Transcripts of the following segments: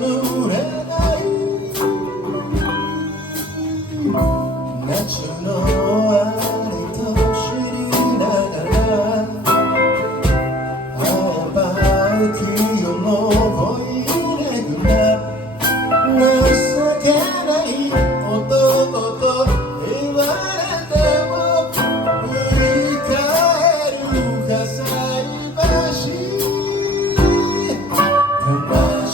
眠れない夏のあれと知りながらAbout youのボイレグな情けない男と言われても振り返るかさいばし悲し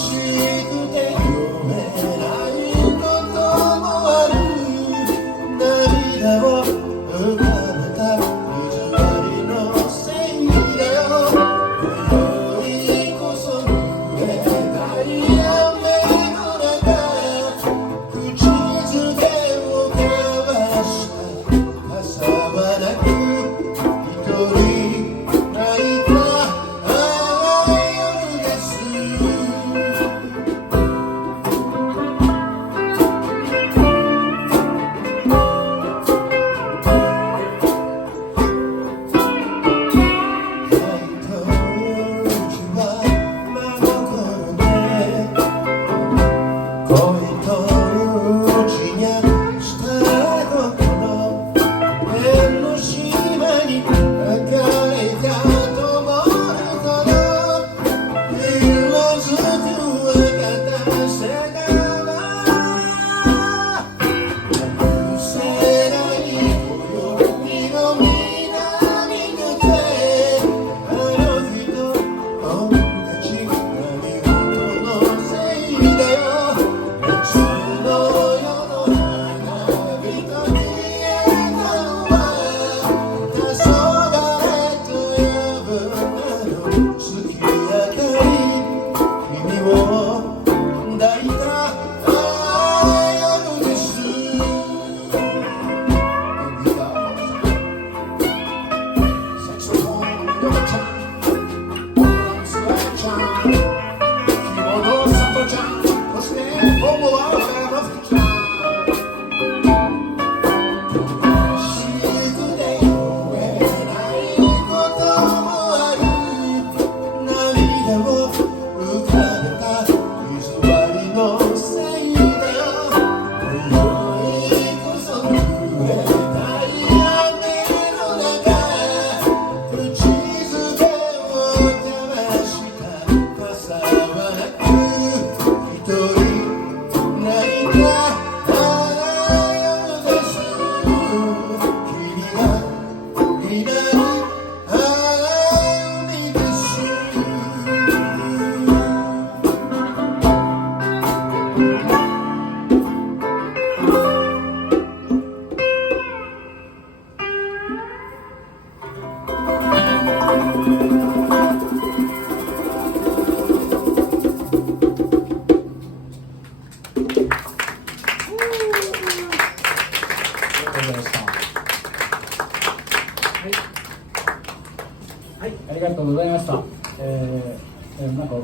くて読めないこともある涙を浮かべた意地悪のせいだよ今宵こそ濡れない雨の中口づけを交わした傘はなく一人泣いた夜ですはい、ありがとうございました。なんか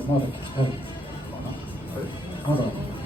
まだ聞きたいかな。まだ。